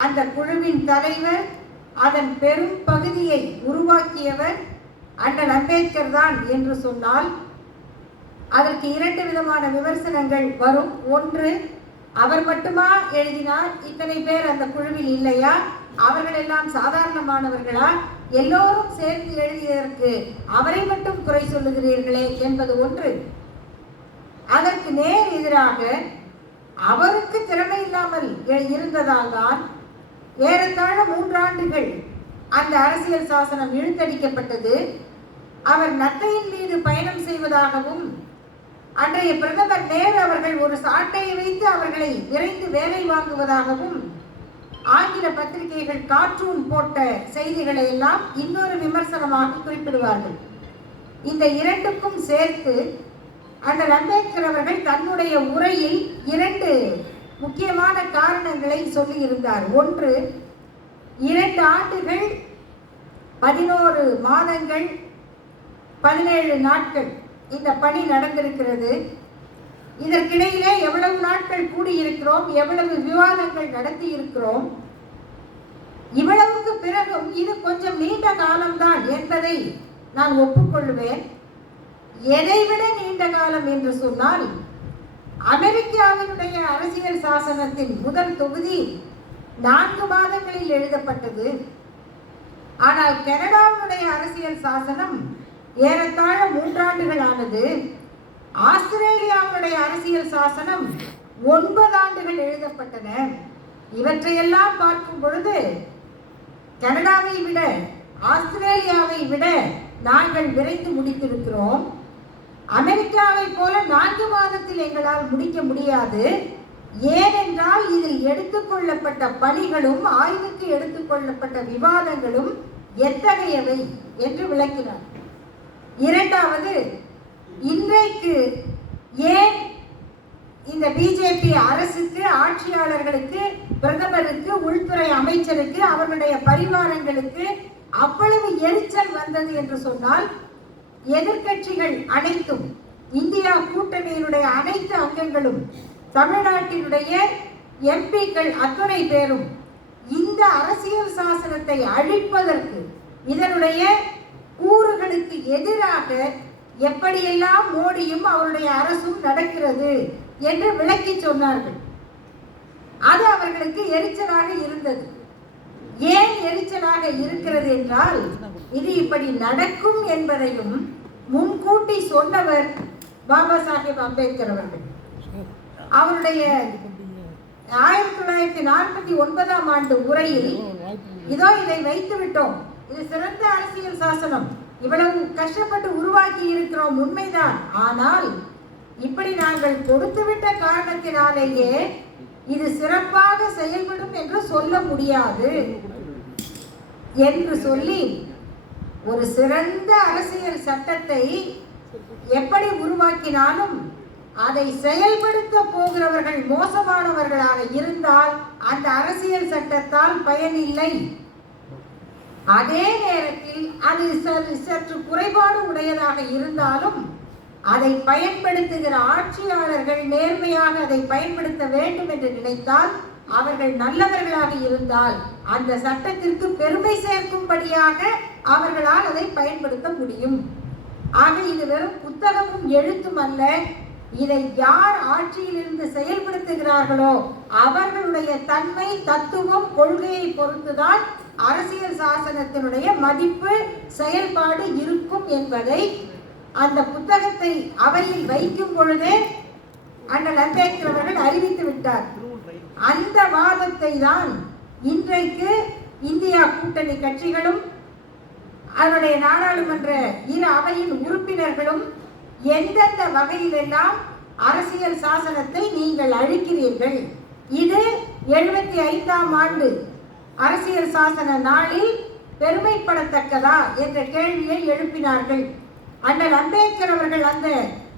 அந்த குழுவின் தலைவர் அதன் பெரும் பகுதியை உருவாக்கியவர் அண்ணல் அம்பேத்கர் தான் என்று சொன்னால் அதற்கு இரண்டு விதமான விமர்சனங்கள் வரும். ஒன்று அவர் மட்டுமா எழுதினார்? இத்தனை பேர் அந்த குழுவில் இல்லையா? அவர்கள் எல்லாம் சாதாரணமானவர்களா? எல்லோரும் சேர்ந்து எழுதியதற்கு அவரை மட்டும் குறை சொல்லுகிறீர்களே என்பது ஒன்று. அதற்கு நேர் எதிராக அவருக்கு திறமை இல்லாமல் இருந்ததால் தான் ஏறத்தாழ மூன்றாண்டுகள் அந்த அரசியல் சாசனம் இழுத்தடிக்கப்பட்டது. அவர் நத்தையின் மீது பயணம் செய்வதாகவும் அன்றைய பிரதமர் நேரு அவர்கள் ஒரு சாட்டையை வைத்து அவர்களை விரைந்து வேலை வாங்குவதாகவும் ஆங்கில பத்திரிகைகள் கார்ட்டூன் போட்ட செய்திகளை எல்லாம் இன்னொரு விமர்சனமாக குறிப்பிடுவார்கள். இந்த இரண்டுக்கும் சேர்த்து அண்ணல் அம்பேத்கர் அவர்கள் தன்னுடைய உரையில் இரண்டு முக்கியமான காரணங்களை சொல்லியிருந்தார். ஒன்று இரண்டு ஆண்டுகள் பதினோரு மாதங்கள் பதினேழு நாட்கள் இந்த பணி நடந்திருக்கிறது. இதற்கிடையிலே எவ்வளவு நாட்கள் கூடியிருக்கிறோம் எவ்வளவு விவாதங்கள் நடத்தி இருக்கிறோம் இவ்வளவுக்கு பிறகும் இது கொஞ்சம் நீண்ட காலம்தான் என்பதை நான் ஒப்புக்கொள்வேன். எதைவிட நீண்ட காலம் என்று சொன்னால் அமெரிக்காவினுடைய அரசியல் சாசனத்தின் முதல் தொகுதி நான்கு மாதங்களில் எழுதப்பட்டது. ஆனால் கனடாவினுடைய அரசியல் சாசனம் ஏறத்தாழ மூன்றாண்டுகள் ஆனது ஆஸ்திரேலியாவுடைய அரசியல் சாசனம் ஒன்பது ஆண்டுகள் எழுதப்பட்டன. இவற்றையெல்லாம் பார்க்கும் பொழுது கனடாவை விட ஆஸ்திரேலியாவை விட நாங்கள் விரைந்து முடித்திருக்கிறோம். அமெரிக்காவை போல நான்கு மாதத்தில் எங்களால் முடிக்க முடியாது. ஏனென்றால் இதில் எடுத்துக்கொள்ளப்பட்ட பணிகளும் ஆய்வுக்கு எடுத்துக்கொள்ளப்பட்ட விவாதங்களும் எத்தகையவை என்று விளக்கினார். இரண்டாவது இன்றைக்கு ஏன் இந்த பிஜேபி அரசுக்கு ஆட்சியாளர்களுக்கு பிரதமருக்கு உள்துறை அமைச்சருக்கு அவர்களுடைய பரிவாரங்களுக்கு அவ்வளவு எரிச்சல் வந்தது என்று சொன்னால் எதிர்க்கட்சிகள் அனைத்தும் இந்தியா கூட்டணியினுடைய அனைத்து அங்கங்களும் தமிழ்நாட்டினுடைய எம்பிக்கள் அத்துணை பேரும் இந்த அரசியல் சாசனத்தை அழிப்பதற்கு இதனுடைய கூறுகளுக்கு எதிராக எப்படியெல்லாம் மோடியும் அவருடைய அரசும் நடக்கிறது என்று விளக்கி சொன்னார்கள். அது அவர்களுக்கு எரிச்சலாக இருந்தது. ஏன் எரிச்சலாக இருக்கிறது என்றால் இது இப்படி நடக்கும் என்பதையும் முன்கூட்டி சொன்னவர் பாபா சாஹேப் அம்பேத்கர் அவர்கள். அவருடைய ஆயிரத்தி தொள்ளாயிரத்தி நாற்பத்தி ஒன்பதாம் ஆண்டு உரையில் இதோ இதை வைத்து விட்டோம் இது சிறந்த அரசியல் சாசனம். இவ்வளவு கஷ்டப்பட்டு உருவாக்கி இருக்கிறோம் உண்மைதான். ஆனால் இப்படி நாங்கள் கொடுத்துவிட்ட காரணத்தினாலேயே இது சிறப்பாக செயல்படும் என்று சொல்ல முடியாது. என்று சொல்லி ஒரு சிறந்த அரசியல் சட்டத்தை எப்படி உருவாக்கினாலும் அதை செயல்படுத்த போகிறவர்கள் மோசமானவர்களாக இருந்தால் அந்த அரசியல் சட்டத்தால் பயனில்லை அதே நேரத்தில் அது சற்று குறைபாடு உடையதாக இருந்தாலும் அதை பயன்படுத்துகிற ஆட்சியாளர்கள் நேர்மையாக அதை பயன்படுத்த வேண்டும் என்று நினைத்தால் அவர்கள் நல்லவர்களாக இருந்தால் அந்த சட்டத்திற்கு பெருமை சேர்க்கும்படியாக அவர்களால் அதை பயன்படுத்த முடியும். ஆக இது வெறும் புத்தகமும் எழுத்தும் அல்ல. இதை யார் ஆட்சியில் இருந்து செயல்படுத்துகிறார்களோ அவர்களுடைய தன்மை தத்துவம் கொள்கையை பொறுத்துதான் அரசியல் சாசனத்தினுடைய மதிப்பு செயல்பாடு இருக்கும் என்பதை அந்த புத்தகத்தை அவையில் வைக்கும் பொழுதே அண்ணல் அம்பேத்கர் அவர்கள் அறிவித்து விட்டார். அந்த வாதத்தை தான் இன்றைக்கு இந்தியா கூட்டணி கட்சிகளும் அதனுடைய நாடாளுமன்ற இரு அவையின் உறுப்பினர்களும் எந்தெந்த வகையிலெல்லாம் அரசியல் சாசனத்தை நீங்கள் அழிக்கிறீர்கள்? இது எழுபத்தி ஐந்தாம் ஆண்டு அரசியல் சாசன நாளில் பெருமைப்படத்தக்கதா என்ற கேள்வியை எழுப்பினார்கள். அண்ணல் அம்பேத்கர் அவர்கள் அந்த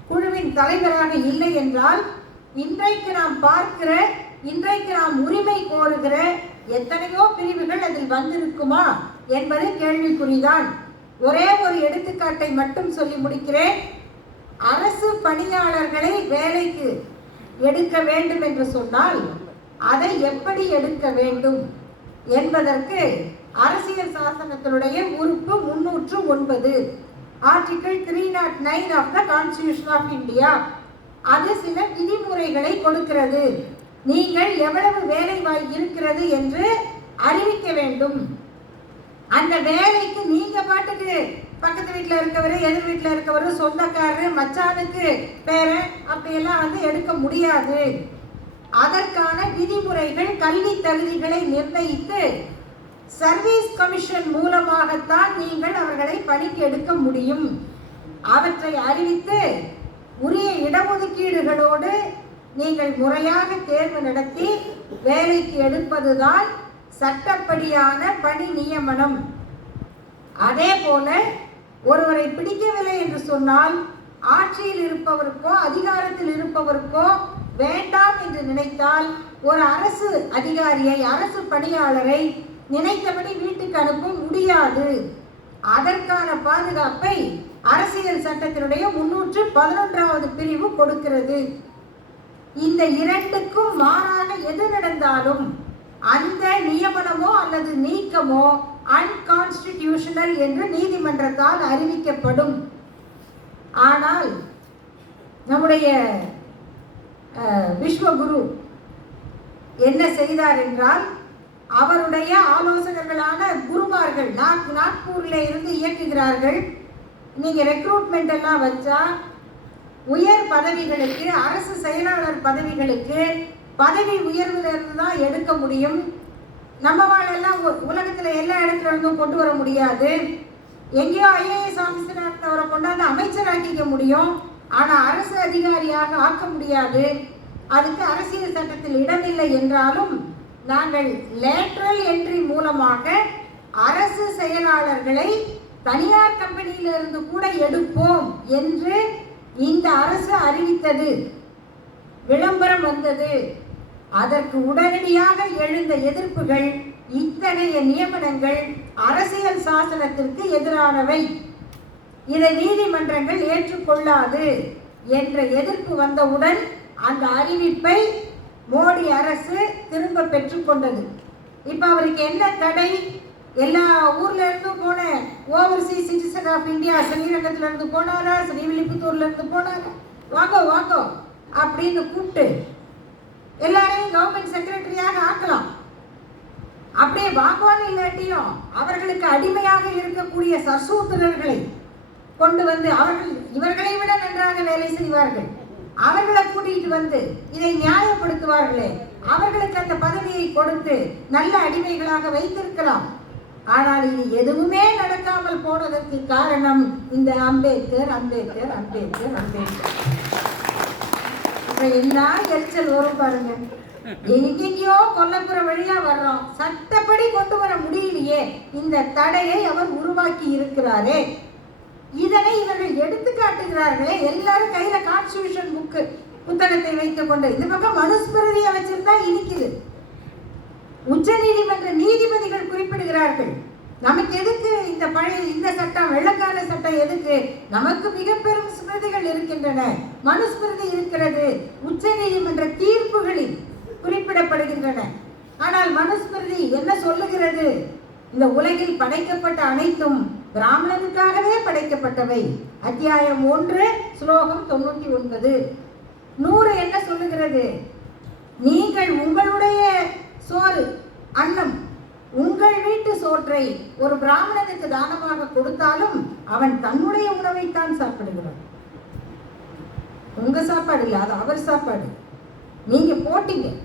குழுவின் தலைவராக இல்லை என்றால் இன்றைக்கு நாம் பார்க்கிற இன்றைக்கு நாம் உரிமை கோருகிற எத்தனையோ பிரிவுகள் அதில் வந்திருக்குமா என்பது கேள்விக்குறிதான். ஒரே ஒரு எடுத்துக்காட்டை மட்டும் சொல்லி முடிக்கிறேன். அரசு பணியாளர்களை வேலைக்கு எடுக்க வேண்டும் என்று சொன்னால் அதை எப்படி எடுக்க வேண்டும் என்பதற்கு அரசியல் சாசனத்தினுடைய உறுப்பு முன்னூற்று ஒன்பது. Article three nought nine of the constitution of India. அது சில விதிமுறைகளை கொடுக்கிறது. நீங்கள் எவ்வளவு வேலை வாய் இருக்கிறது என்று அறிவிக்க வேண்டும். அந்த வேலைக்கு நீங்க பாட்டுக்கு பக்கத்து வீட்டில் இருக்கவர் எதிர் வீட்டில் இருக்கவர் சொந்தக்காரரு மச்சானுக்கு பேரன் அப்படியெல்லாம் வந்து எடுக்க முடியாது. அதற்கான விதிமுறைகள் கல்வி தகுதிகளை நிர்ணயித்து சர்வீஸ் கமிஷன் மூலமாகத்தான் நீங்கள் அவர்களை பணிக்கு எடுக்க முடியும். அவற்றை அறிவித்து உரிய இடஒதுக்கீடுகளோடு நீங்கள் முறையாக தேர்வு நடத்தி வேலைக்கு எடுப்பதுதான் சட்டப்படியான பணி நியமனம். அதே போல ஒருவரை பிடிக்கவில்லை என்று சொன்னால் ஆட்சியில் இருப்பவருக்கோ அதிகாரத்தில் இருப்பவருக்கோ வேண்டாம் என்று நினைத்தால் ஒரு அரசு அதிகாரியை அரசு பணியாளரை நினைத்தபடி வீட்டுக்கு அனுப்ப முடியாது. அதற்கான பாதுகாப்பை அரசியல் சட்டத்தினுடைய முன்னூற்று பதினொன்றாவது பிரிவு கொடுக்கிறது. இந்த இரண்டுக்கும் மாறாக எது நடந்தாலும் அந்த நியமனமோ அல்லது நீக்கமோ அன்கான்ஸ்டிடியூஷனல் என்று நீதிமன்றத்தால் அறிவிக்கப்படும். ஆனால் நம்முடைய விஸ்வகுரு என்ன செய்தார் என்றால் அவருடைய ஆலோசகர்களான குருமார்கள் நாக் நாக்பூரில் இருந்து இயக்குகிறார்கள். நீங்கள் ரெக்ரூட்மெண்ட் எல்லாம் வச்சா உயர் பதவிகளுக்கு அரசு செயலாளர் பதவிகளுக்கு பதவி உயர்விலிருந்து தான் எடுக்க முடியும். நம்ம வாழெல்லாம் உ- எல்லா இடத்துல இருந்தும் கொண்டு வர முடியாது. எங்கேயோ ஐஏஎஸ் ஆஃபீஸராக அவரை கொண்டாந்து அமைச்சராக்கிக்க முடியும். ஆனால் அரசு அதிகாரியாக ஆக்க முடியாது. அதுக்கு அரசியல் சட்டத்தில் இடமில்லை என்றாலும் நாங்கள் லேட்ரல் என்ட்ரி மூலமாக அரசு செயலாளர்களை தனியார் கம்பெனியிலிருந்து கூட எடுப்போம் என்று இந்த அரசு அறிவித்தது. விளம்பரம் வந்தது. அதற்கு உடனடியாக எழுந்த எதிர்ப்புகள் இத்தகைய நியமனங்கள் அரசியல் சாசனத்திற்கு எதிரானவை. இதை நீதிமன்றங்கள் ஏற்றுக்கொள்ளாது என்ற எதிர்ப்பு வந்தவுடன் அந்த அறிவிப்பை மோடி அரசு திரும்ப பெற்றுக்கொண்டது இப்போ அவருக்கு என்ன தடை? எல்லா ஊர்ல இருந்தும் போனேன் ஓவர்சீஸ் சிட்டிசன் ஆஃப் இந்தியா ஸ்ரீரங்கத்துல இருந்து போனாரா? ஸ்ரீவில்லிபுத்தூர்ல இருந்து போனாரா? வாங்க வாங்க அப்படின்னு கூப்பிட்டு எல்லாரையும் கவர்மெண்ட் செக்ரட்டரியாக ஆக்கலாம். அப்படியே வாங்குவாங்க இல்லாட்டியும் அவர்களுக்கு அடிமையாக இருக்கக்கூடிய சசூத்திரர்களை கொண்டு வந்து அவர்கள் இவர்களை விட நன்றாக வேலை செய்வார்கள். அவர்களை கூட்டிட்டு வந்து இதை நியாயப்படுத்துவார்களே. அவர்களுக்கு அந்த பதவியை கொடுத்து நல்ல அடிமைகளாக வைத்திருக்கலாம். ஆனால் இது எதுவுமே நடக்காமல் போனதற்கு காரணம் இந்த அம்பேத்கர் அம்பேத்கர் அம்பேத்கர் அம்பேத்கர். இப்ப என்ன எரிச்சல் வரும் பாருங்க. எங்கெங்கயோ கொல்லப்புற வழியா வர்றோம். சட்டப்படி கொண்டு வர முடியலையே. இந்த தடையை அவர் உருவாக்கி இருக்கிறாரே. இதனை இவர்கள் எடுத்து காட்டுகிறார்களே. எல்லாரும் கையில கான்ஸ்டியூஷன் புக்கு புத்தகத்தை வைத்துக் கொண்டு. இந்த பக்கம் மனுஸ்மிருதியை வச்சிருந்தா இனிக்குது. உச்ச நீதிமன்ற நீதிபதிகள் குறிப்பிடுகிறார்கள். நமக்கு எதுக்கு இந்த பழைய இந்த சட்டம் வெள்ளக்கால சட்டம் எதுக்கு? நமக்கு மிக பெரும் ஸ்மிருதிகள் இருக்கின்றன. மனுஸ்மிருதி இருக்கிறது. உச்ச நீதிமன்ற தீர்ப்புகளில் குறிப்பிடப்படுகின்றன. ஆனால் மனுஸ்மிருதி என்ன சொல்லுகிறது? இந்த உலகில் படைக்கப்பட்ட அனைத்தும் பிராமணனுக்காகவே படைக்கப்பட்டவை. அத்தியாயம் ஒன்று ஸ்லோகம் தொண்ணூத்தி ஒன்பது. நூறு என்ன சொல்லுகிறது? நீங்கள் உங்களுடைய சோறு அன்னம். உங்கள் வீட்டு சோற்றை ஒரு பிராமணனுக்கு தானமாக கொடுத்தாலும் அவன் தன்னுடைய உணவைத்தான் சாப்பிடுகிறான். உங்க சாப்பாடு இல்லை அது அவர் சாப்பாடு. நீங்க போட்டீங்க.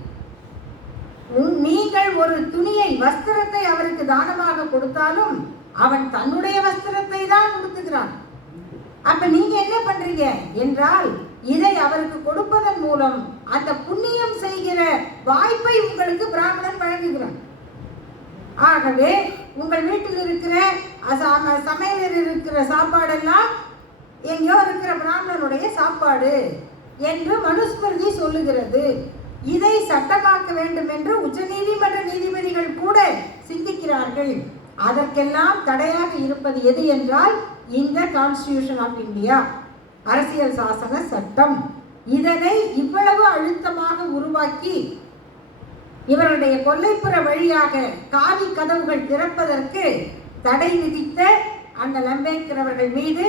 உன்- நீங்கள் ஒரு துணியை வஸ்திரத்தை அவருக்கு தானமாக கொடுத்தாலும் அவன் தன்னுடைய வஸ்திரத்தை தான் கொடுத்துக்கிறான் அப்ப நீங்க என்ன பண்றீங்க? என்றால் இதை அவருக்கு கொடுப்பதன் மூலம் அந்த புண்ணியம் செய்கிற வாய்ப்பை உங்களுக்கு பிராமணன் வழங்குகிறான். ஆகவே உங்கள் வீட்டில் இருக்கிற சமையலில் இருக்கிற சாப்பாடெல்லாம் எங்கேயோ இருக்கிற பிராமணனுடைய சாப்பாடு என்று மனுஸ்மிருதி சொல்லுகிறது. இதை சட்டமாக்க வேண்டும் என்று உச்சநீதிமன்ற நீதிபதிகள் கூட சிந்திக்கிறார்கள். அதற்கெல்லாம் தடையாக இருப்பது எது என்றால் இந்த கான்ஸ்டியூஷன் ஆஃப் இந்தியா அரசியல் சாசன சட்டம். இதனை இவ்வளவு அழுத்தமாக உருவாக்கி இவருடைய கொல்லைப்புற வழியாக காவி கதவுகள் திறப்பதற்கு தடை விதித்த அந்த அம்பேத்கர் அவர்கள் மீது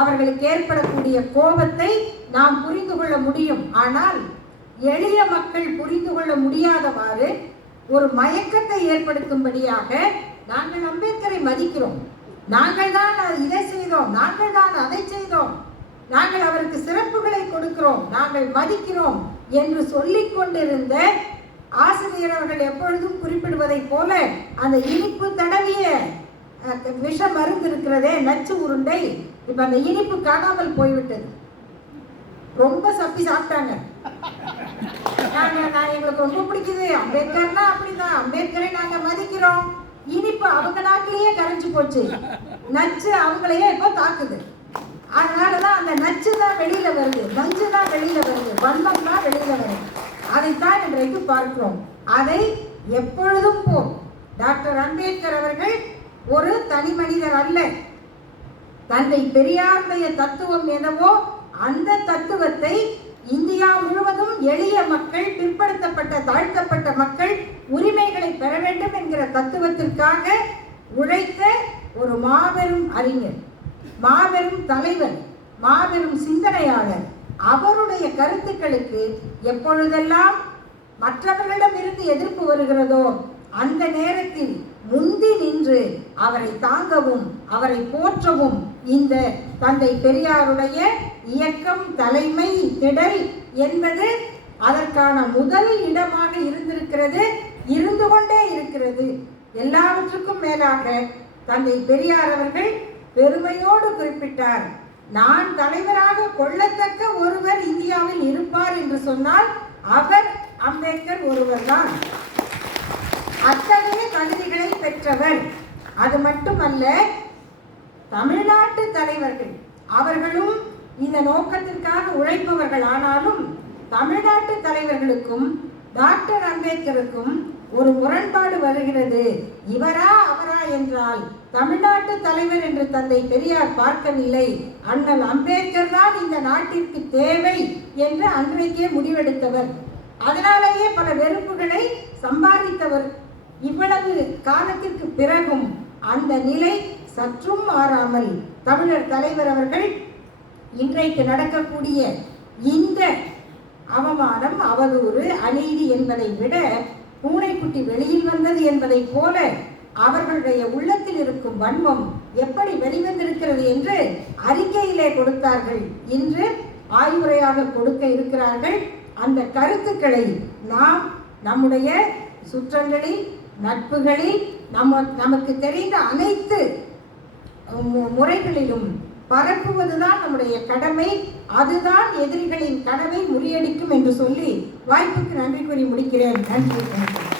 அவர்களுக்கு ஏற்படக்கூடிய கோபத்தை நாம் புரிந்து கொள்ள முடியும். ஆனால் எளிய மக்கள் புரிந்து கொள்ள முடியாதவாறு ஒரு மயக்கத்தை ஏற்படுத்தும்படியாக நாங்கள் அம்பேத்கரை மதிக்கிறோம். நாங்கள் தான் இதை செய்தோம். நாங்கள் தான் அதை செய்தோம். நாங்கள் அவருக்கு சிறப்புகளை கொடுக்கிறோம் நாங்கள் மதிக்கிறோம் என்று சொல்லிக் கொண்டிருந்த ஆசிரியர் அவர்கள் எப்பொழுதும் குறிப்பிடுவதைப் போல அந்த இனிப்பு தடவிய விஷ மருந்து இருக்கிறதே நச்சு உருண்டை இப்ப அந்த இனிப்பு காணாமல் போய்விட்டது. ரொம்ப சப்பி சாப்பிட்டாங்க. நாங்க நான் எங்களுக்கு ரொம்ப பிடிக்குது. அம்பேத்கர்னா அப்படிதான். அம்பேத்கரை நாங்க மதிக்கிறோம். இனிப்பு அவங்க நாட்டிலேயே கரைஞ்சு போச்சு. நச்சு அவங்களையே இப்போ தாக்குது. அதனாலதான் அந்த நச்சு தான் வெளியில் வருது. நஞ்சு தான் வெளியில் வருது. வன்மம் தான் வெளியில் வருது. அதைத்தான் இன்றைக்கு பார்க்கிறோம். அதை எப்பொழுதும் போல் டாக்டர் அம்பேத்கர் அவர்கள் ஒரு தனி மனிதர் அல்ல. தந்தை பெரியாருடைய தத்துவம் என்னவோ அந்த தத்துவத்தை இந்தியா முழுவதும் எளிய மக்கள் பிற்படுத்தப்பட்ட தாழ்த்தப்பட்ட மக்கள் உரிமைகளை பெற வேண்டும் என்கிற தத்துவத்திற்காக உழைத்த ஒரு மாபெரும் அறிஞர். மாபெரும் தலைவர் மாபெரும் சிந்தனையாளர். அவருடைய கருத்துக்களுக்கு எப்பொழுதெல்லாம் மற்றவர்களிடமிருந்து எதிர்ப்பு வருகிறதோ அந்த நேரத்தில் முந்தி நின்று அவரை தாங்கவும் அவரை போற்றவும் இந்த தந்தை பெரியாருடைய இயக்கம் தலைமை திடல் என்பது அதற்கான முதல் இடமாக இருந்திருக்கிறது இருந்து கொண்டே இருக்கிறது. எல்லாவற்றுக்கும் மேலாக தந்தை பெரியார் அவர்கள் பெருமையோடு குறிப்பிட்டார். நான் தலைவராக கொள்ளத்தக்க ஒருவர் இந்தியாவில் இருப்பார் என்று சொன்னால் அவர் அம்பேத்கர் ஒருவர்தான். அத்தகைய தகுதிகளை பெற்றவர். அது மட்டுமல்ல தமிழ்நாட்டு தலைவர்கள். அவர்களும் இந்த நோக்கத்திற்காக உழைப்பவர்கள் ஆனாலும் தமிழ்நாட்டு தலைவர்களுக்கும் டாக்டர் அம்பேத்கருக்கும் ஒரு முரண்பாடு வருகிறது. இவரா அவரா என்றால் தமிழ்நாட்டு தலைவர் என்று தந்தை பெரியார் பார்க்கவில்லை அண்ணல் அம்பேத்கர் தான் இந்த நாட்டிற்கு தேவை என்று அன்றைக்கே முடிவெடுத்தவர். அதனாலேயே பல வெறுப்புகளை சம்பாதித்தவர். இவ்வளவு காலத்திற்கு பிறகும் அந்த நிலை சற்றும் மாறாமல் தமிழர் தலைவர் அவர்கள் இன்றைக்கு நடக்கக்கூடிய இந்த அவமானம் அவதூறு அநீதி என்பதை விட பூனைக்குட்டி வெளியில் வந்தது என்பதைப் போல அவர்களுடைய உள்ளத்தில் இருக்கும் வன்மம் எப்படி வெளிவந்திருக்கிறது என்று அறிக்கையிலே கொடுத்தார்கள். இன்று ஆய்வுரையாக கொடுக்க இருக்கிறார்கள். அந்த கருத்துக்களை நாம் நம்முடைய சுற்றங்களில் நட்புகளில் நம்ம நமக்கு தெரிந்த அனைத்து முறைகளிலும் பரப்புவதுதான் நம்முடைய கடமை. அதுதான் எதிரிகளின் கனவை முறியடிக்கும் என்று சொல்லி வாய்ப்புக்கு நன்றி கூறி முடிக்கிறேன். நன்றி